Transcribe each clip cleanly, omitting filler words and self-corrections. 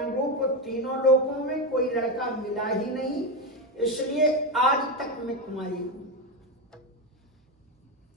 अनुरूप तीनों लोकों में कोई लड़का मिला ही नहीं, इसलिए आज तक मैं कुमारी हूं।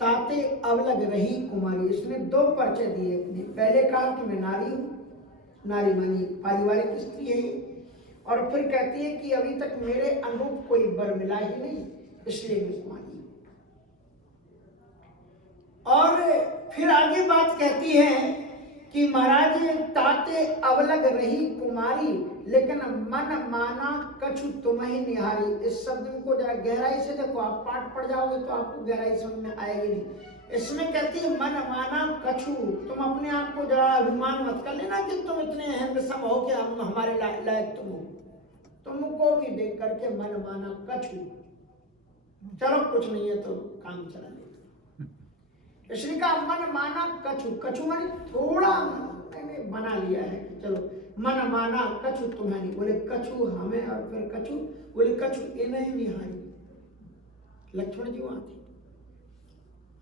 ताते अवलग रही कुमारी। इसने दो परिचय दिए अपने। पहले कहा कि मैं नारी हूं, नारी मानी पारिवारिक स्त्री है, और फिर कहती है कि अभी तक मेरे अनुरूप कोई वर मिला ही नहीं, इसलिए मैं कुमारी हूं। और फिर आगे बात कहती है कि महाराज ताते अवलग रही कुमारी, लेकिन मन माना कछु तुम्हें निहारी। इस शब्द को जरा गहराई से देखो, आप पाठ पढ़ जाओगे तो आपको गहराई समझ में आएगी नहीं। इसमें कहती है मन माना कछु, तुम अपने आप को जरा अभिमान मत कर लेना कि तुम इतने हैंडसम हो कि हम हमारे लायक तुम हो। तुमको भी देख करके मन माना कछु, चलो कुछ नहीं है तो काम चला ले। इसलिए कहा मन माना कछु, कछु माने थोड़ा मैंने बना लिया है कि चलो मन माना कछु तुम्हें नहीं, बोले कछु हमें, और फिर कछु बोले कछु इन्हें निहारी। लक्ष्मण जी वहां थे।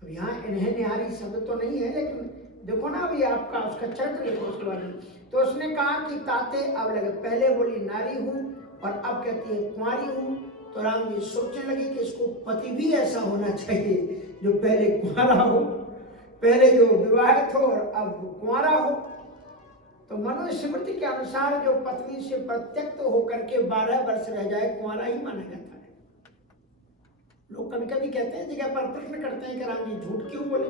अब यहाँ इन्हें निहारी शब्द तो नहीं है, लेकिन देखो ना अभी आपका उसका चरित्र देखो उसके बारे में। तो उसने कहा कि ताते अवलग, पहले बोली नारी हूं और अब कहती है कुंवारी हूं। तो राम जी सोचने लगे कि इसको पति भी ऐसा होना चाहिए जो पहले कुंवारा हो, पहले जो विवाहित हो और अब कुंवारा हो। तो मनुस्मृति के अनुसार जो पत्नी से प्रत्यक्त होकर के 12 वर्ष रह जाए कुंवारा ही माना जाता है। लोग कभी कभी कहते हैं, जगह पर प्रश्न करते हैं कि राम जी झूठ क्यों बोले,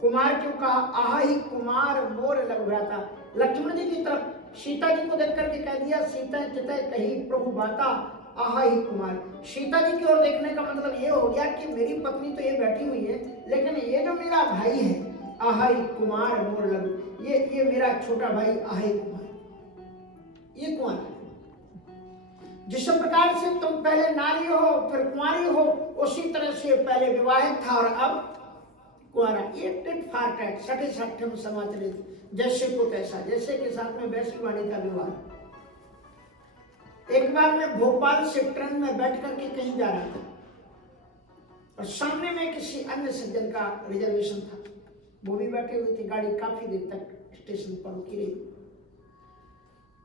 कुमार क्यों कहा, आहा ही कुमार मोर लघुभ्राता। लक्ष्मण जी की तरफ सीता जी को देख करके कह दिया, सीता चिता कही प्रभु बाता आहा ही कुमार। सीता जी की ओर देखने का मतलब ये हो गया कि मेरी पत्नी तो ये बैठी हुई है, लेकिन ये जो मेरा भाई है आहा ही कुमार मोर लघु, ये मेरा छोटा भाई आहा ही कुमार, ये कुमार है। जिस प्रकार से तुम पहले नारी हो फिर कुंवारी हो, उसी तरह से पहले विवाहित था और अब कुंवारा। ये टिट फार टैट सठे सठम समाचरित, जैसे को तैसा, जैसे के साथ में वैसी वाणी का व्यवहार। एक बार मैं भोपाल से ट्रेन में बैठ करके कहीं जा रहा था और सामने में किसी अन्य सज्जन का रिजर्वेशन था, वो भी बैठे हुए थे। गाड़ी काफी देर तक स्टेशन पर रुकी रही।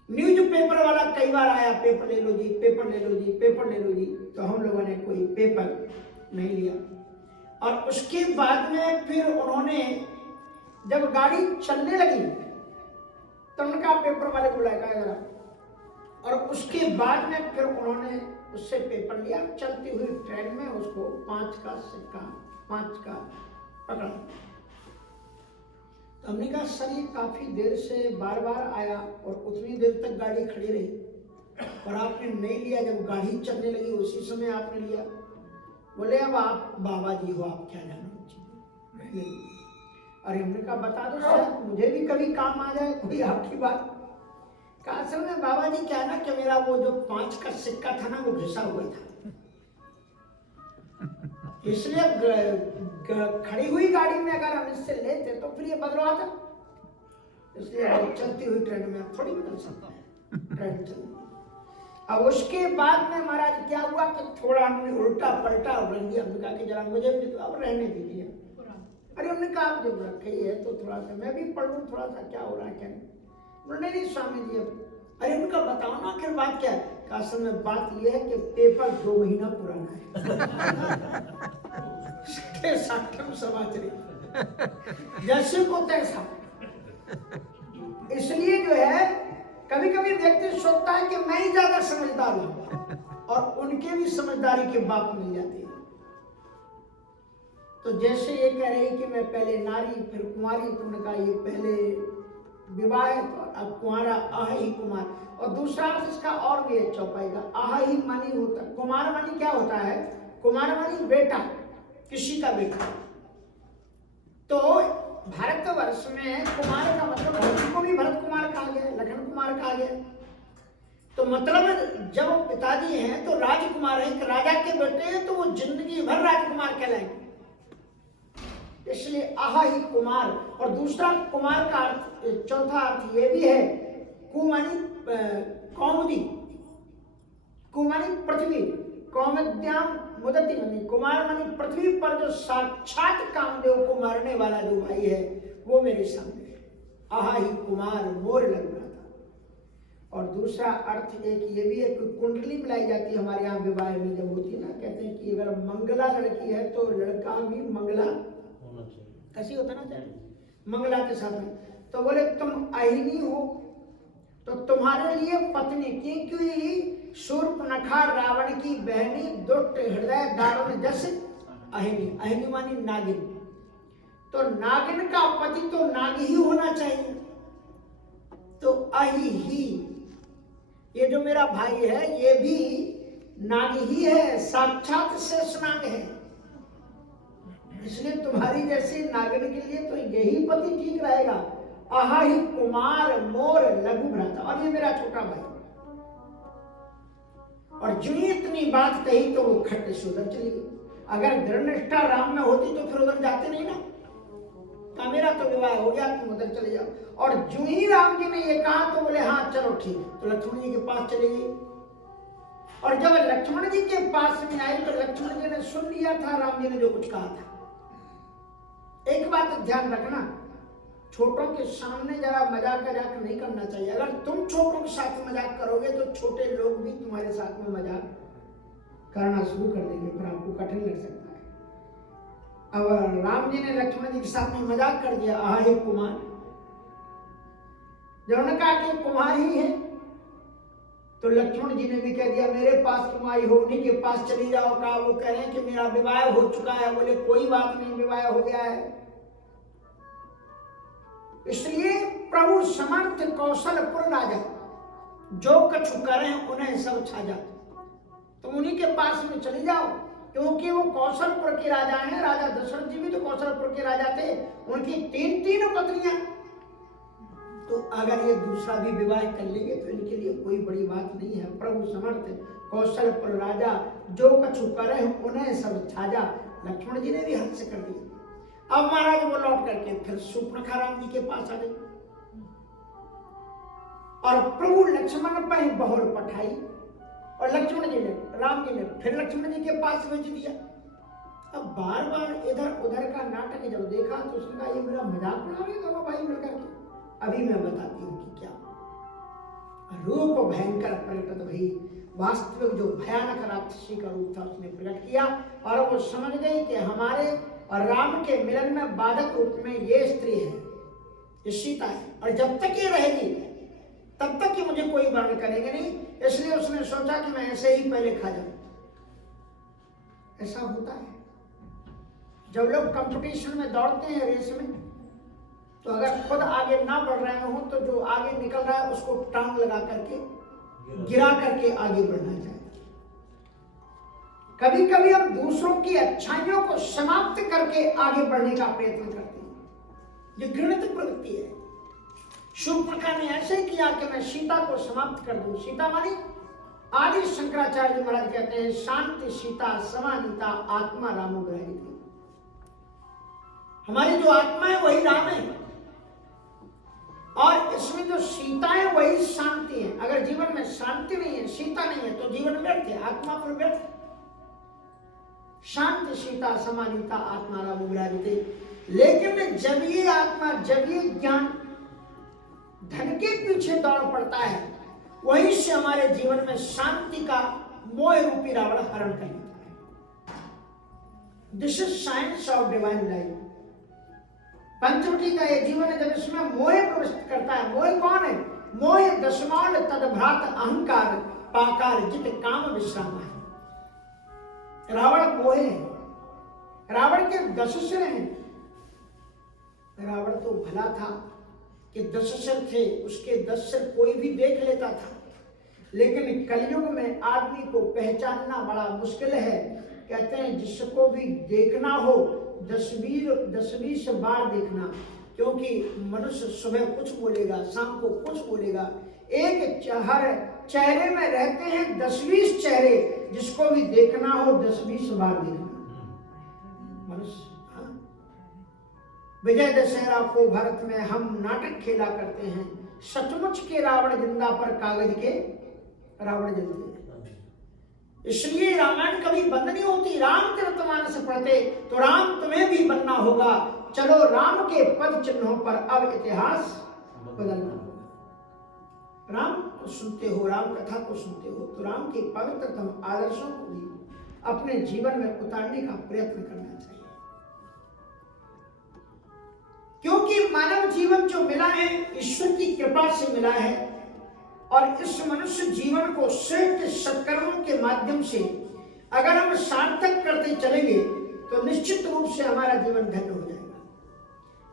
न्यूज पेपर वाला कई बार आया, पेपर ले लो जी, पेपर ले लो जी, पेपर ले लो जी। तो हम लोगों ने कोई पेपर नहीं लिया। और उसके बाद में फिर उन्होंने जब गाड़ी चलने लगी तो उनका पेपर वाले को बुलाया जरा, और उसके बाद में फिर उन्होंने उससे पेपर लिया। चलती हुई ट्रेन में उसको 5 का सिक्का, 5 का पकड़ा। तो हमने कहा सर ये काफी देर से बार बार आया और उतनी देर तक गाड़ी खड़ी रही और आपने नहीं लिया, जब गाड़ी चलने लगी उसी समय आपने लिया। बोले अब आप बाबा जी हो, आप क्या जानो चाहिए। अरे हमने कहा बता दो सर, मुझे भी कभी काम आ जाए कोई आपकी बात। कहा असल में बाबा जी क्या ना कि मेरा वो जो 5 का सिक्का था ना वो घिसा हुआ था, इसलिए खड़ी हुई गाड़ी में अगर हम इससे लेते तो फिर ये बदलवा था, इसलिए चलती हुई ट्रेन में थोड़ी बदल सकता है ट्रेन चल। अब उसके बाद में महाराज क्या हुआ कि थोड़ा हमने उल्टा पलटा और रख दिया। हमने कहा कि जरा मुझे भी तो अब रहने दीजिए। अरे हमने कहा आप जब रखे है तो थोड़ा सा मैं भी पढ़ लूँ, थोड़ा सा क्या हो रहा है क्या नहीं। नहीं स्वामी जी अब। अरे उनका बताओ ना आखिर बात क्या है। असल में बात यह है कि पेपर 2 महीना पुराना है। साठम समाचार जैसे को तैसा। इसलिए जो है कभी कभी व्यक्ति सोचता है कि मैं ही ज्यादा समझदार हूं और उनके भी समझदारी के बाप मिल जाते हैं। तो जैसे ये कह रही कि मैं पहले नारी फिर कुंवारी, तुमने कहा ये पहले विवाहित और अब कुंवारा आहा ही कुमार। और दूसरा अर्थ इसका और भी अच्छा पाएगा, आहा ही मानी होता, कुमार मानी क्या होता है, कुमार मानी बेटा, किसी का बेटा। तो भारतवर्ष में कुमार का मतलब भरत को भी भरत कुमार कहा गया, लखन कुमार कहा गया। तो मतलब जब पिताजी हैं तो राजकुमार है, राजा के बेटे हैं तो वो जिंदगी भर राजकुमार कहलाएंगे, इसलिए आहा ही कुमार। और दूसरा कुमार का अर्थ, चौथा अर्थ ये भी है, कुमानी कौमुदी, कुमानी पृथ्वी, कौमद्याम मुदति मनी, कुमार मानी पृथ्वी पर जो साक्षात कामदेव को मारने वाला जो भाई है वो मेरे सामने है। आहा ही कुमार मोर लग रहा था। दूसरा अर्थ एक ये भी है कि कुंडली मिलाई जाती है हमारे यहाँ विवाह में जब होती है ना, कहते हैं कि अगर मंगला लड़की है तो लड़का भी मंगला होना चाहिए, ऐसी होता ना चाहिए मंगला के साथ में। तो बोले तुम अहिनी हो तो तुम्हारे लिए पत्नी, क्योंकि शूर्पणखा रावण की बहनी, दुष्ट हृदय दारुण जस अहिनी, अहिनी मानी नागिन, तो नागिन का पति तो नाग ही होना चाहिए। तो अहि ही, ये जो मेरा भाई है ये भी नाग ही है, साक्षात शेषनाग है, इसलिए तुम्हारी जैसी नागिन के लिए तो यही पति ठीक रहेगा। अहि कुमार मोर लघु भ्राता, और ये मेरा छोटा भाई। और जो इतनी बात कही तो वो खट्ट से उधर चली गई। अगर दृढ़निष्ठा राम में होती तो फिर उधर जाते नहीं ना, का मेरा तो विवाह हो गया, तुम उधर चले जाओ। और जो ही राम जी ने ये कहा तो बोले हाँ चलो ठीक, तो लक्ष्मण जी के पास चले गए। और जब लक्ष्मण जी के पास में आई तो लक्ष्मण जी ने सुन लिया था राम जी ने जो कुछ कहा था। एक बात ध्यान रखना, छोटों के सामने जरा मजाक नहीं करना चाहिए। अगर तुम छोटों के साथ मजाक करोगे तो छोटे लोग भी तुम्हारे साथ में मजाक करना शुरू कर देंगे, फिर आपको कठिन लग सकता है। अब राम जी ने लक्ष्मण जी के साथ में मजाक कर दिया, अहि कुमार, जब उन्होंने कहा कि कुमार ही है तो लक्ष्मण जी ने भी कह दिया मेरे पास तुम आई हो, उन्हीं के पास चली जाओ। कहा वो कह रहे हैं कि मेरा विवाह हो चुका है, बोले कोई बात नहीं, विवाह हो गया है। इसलिए प्रभु समर्थ कौशलपुर राजा, जो कछु करें उन्हें सब छाजा, तुम उन्हीं के पास में चली जाओ, क्योंकि वो कौशलपुर के राजा हैं। राजा दशरथ जी भी तो कौशलपुर के राजा थे, उनकी तीन पत्नियां, तो अगर ये दूसरा भी विवाह कर लेंगे तो इनके लिए कोई बड़ी बात नहीं है। प्रभु समर्थ कौशलपुर राजा, जो कछु करे उन्हें सब छाजा। लक्ष्मण जी ने भी हद से कर दिया। अब महाराज वो लौट करके फिर शूर्पणखा राम जी के पास आ गई और प्रभु लक्ष्मण पर बहुल पठाई, और लक्ष्मण जी ने, राम जी ने फिर लक्ष्मण जी के पास भेज दिया। अब बार बार इधर उधर का नाटक जब देखा तो उसने कहा ये मेरा मजाक बना रहे दोनों भाई मिलकर के। अभी मैं बताती हूँ कि क्या रूप भयंकर प्रकट भई, वास्तविक जो भयानक राक्षसी का रूप था उसने प्रकट किया, और वो समझ गई कि हमारे और राम के मिलन में बाधक रूप में ये स्त्री है, ये सीता है, और जब तक ये रहेगी तब तक कि मुझे कोई वर्ण करेंगे नहीं। इसलिए उसने सोचा कि मैं ऐसे ही पहले खा जाऊं। ऐसा होता है जब लोग कंपटीशन में दौड़ते हैं, रेस में, तो अगर खुद आगे ना बढ़ रहे हो तो जो आगे निकल रहा है उसको टांग लगा करके गिरा करके आगे बढ़ना चाहिए। कभी कभी हम दूसरों की अच्छाइयों को समाप्त करके आगे बढ़ने का प्रयत्न करते हैं, ये घृणित प्रवृत्ति है। शूर्पणखा ने ऐसे किया कि मैं सीता को समाप्त कर दूं। सीता मानी आदि शंकराचार्य जी महाराज कहते हैं शांति सीता समानीता आत्मा रामो ग्रहित। हमारी जो आत्मा है वही राम है, और इसमें जो सीता है वही शांति है। अगर जीवन में शांति नहीं है, सीता नहीं है, तो जीवन व्यर्थ है, आत्मा पर व्यर्थ है। शांति सीता समानीता आत्मा रामो ग्रहित। लेकिन जब ये आत्मा, जब ये ज्ञान धन के पीछे दौड़ पड़ता है, वहीं से हमारे जीवन में शांति का मोह रूपी रावण हरण कर लेता है। This is science of divine life. Panchavati का ये जीवन है, जब इसमें मोह प्रवेश करता है। मोह कौन है? मोह दशमाल तदभ्रात अहंकार पाकार जित काम विश्राम है। रावण मोह है, रावण के 10 सिर हैं। रावण तो भला था कि 10 सिर थे, उसके 10 सिर कोई भी देख लेता था, लेकिन कलयुग में आदमी को पहचानना बड़ा मुश्किल है। कहते हैं जिसको भी देखना हो 10-20 बार देखना, क्योंकि मनुष्य सुबह कुछ बोलेगा, शाम को कुछ बोलेगा। एक हर चेहरे में रहते हैं 10-20 चेहरे, जिसको भी देखना हो 10-20 बार देखना मनुष्य। विजय दशहरा को भारत में हम नाटक खेला करते हैं, सचमुच के रावण जिंदा पर कागज के रावण जलते हैं। इसलिए रामायण कभी बंद नहीं होती। रामचरितमानस पढ़ते तो राम तुम्हें भी बनना होगा। चलो राम के पद चिन्हों पर अब इतिहास बदलना होगा। राम को सुनते हो, राम कथा को सुनते हो, तो राम के पवित्रतम आदर्शों को भी अपने जीवन में उतारने का प्रयत्न करना चाहिए। क्योंकि मानव जीवन जो मिला है ईश्वर की कृपा से मिला है, और इस मनुष्य जीवन को श्रेष्ठ सत्कर्मों के माध्यम से अगर हम सार्थक करते चलेंगे तो निश्चित रूप से हमारा जीवन धन्य हो जाएगा।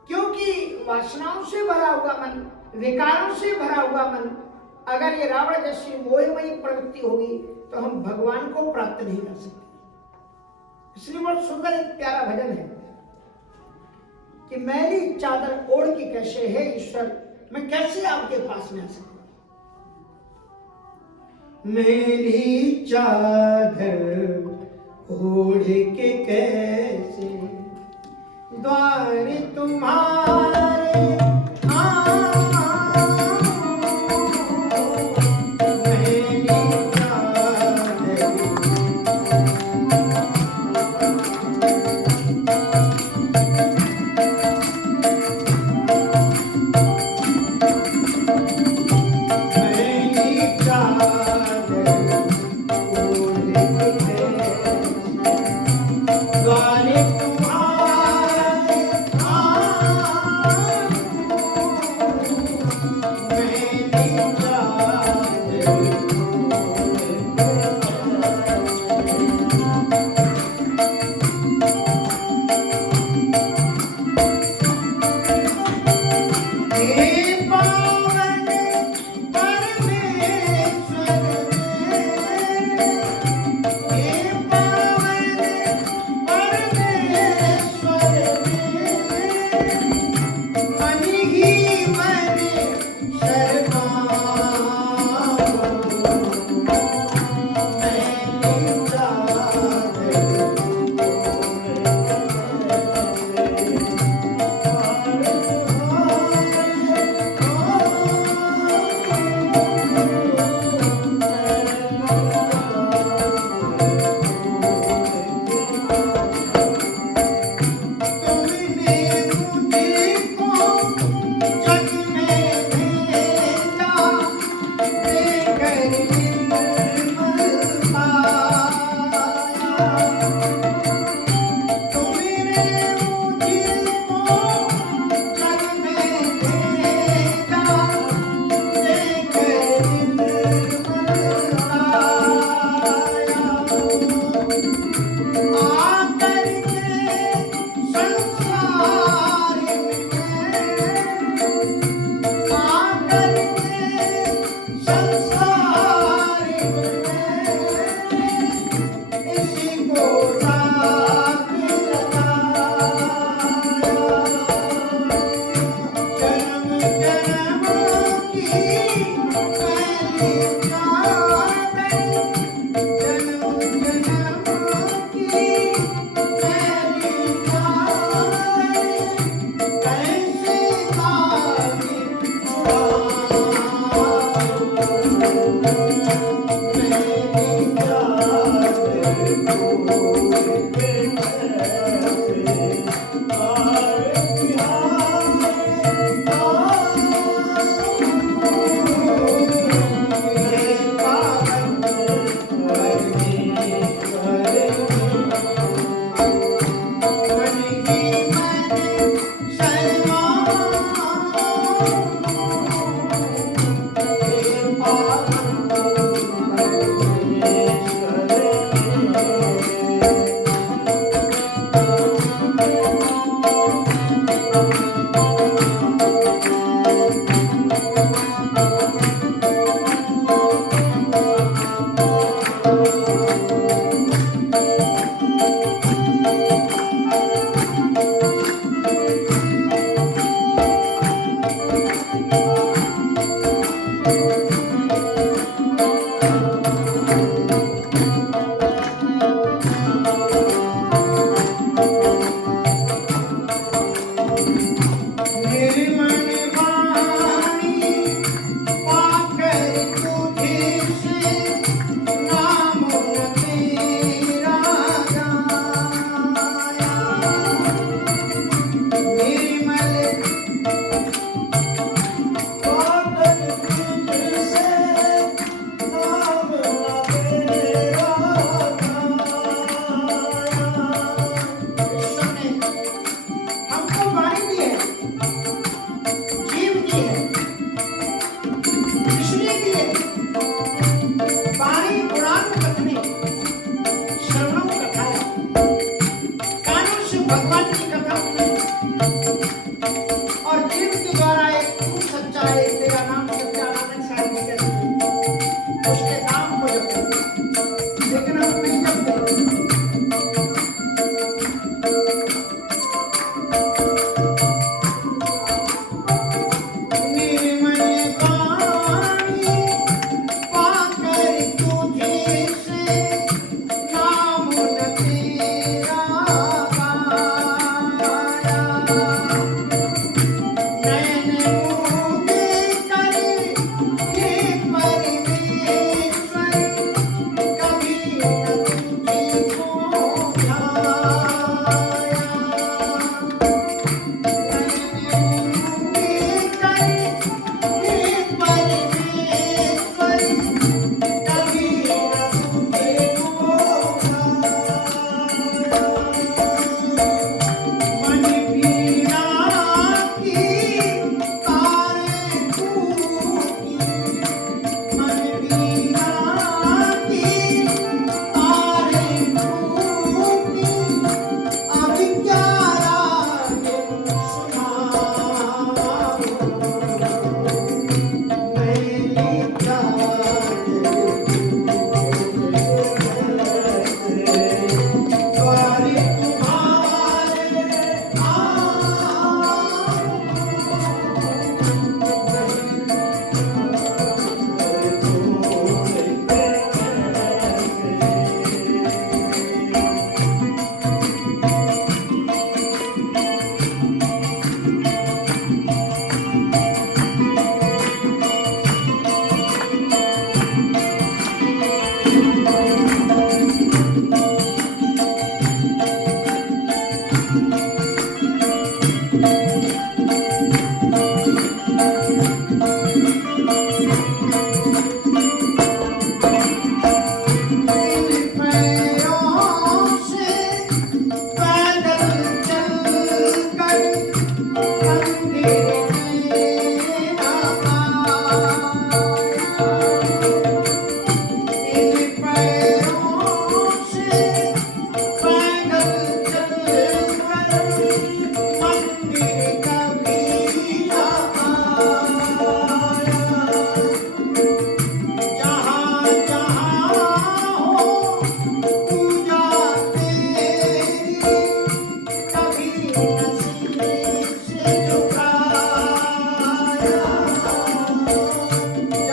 क्योंकि वासनाओं से भरा हुआ मन, विकारों से भरा हुआ मन, अगर ये रावण जैसी मोहमयी प्रवृत्ति होगी तो हम भगवान को प्राप्त नहीं कर सकते। इसलिए बहुत सुंदर एक प्यारा भजन है कि मैली चादर ओढ़ के कैसे है ईश्वर, मैं कैसे आपके पास में आ सकता। मेरी चादर ओढ़ के कैसे द्वार तुम्हारे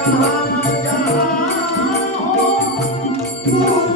जहाँ जहाँ हो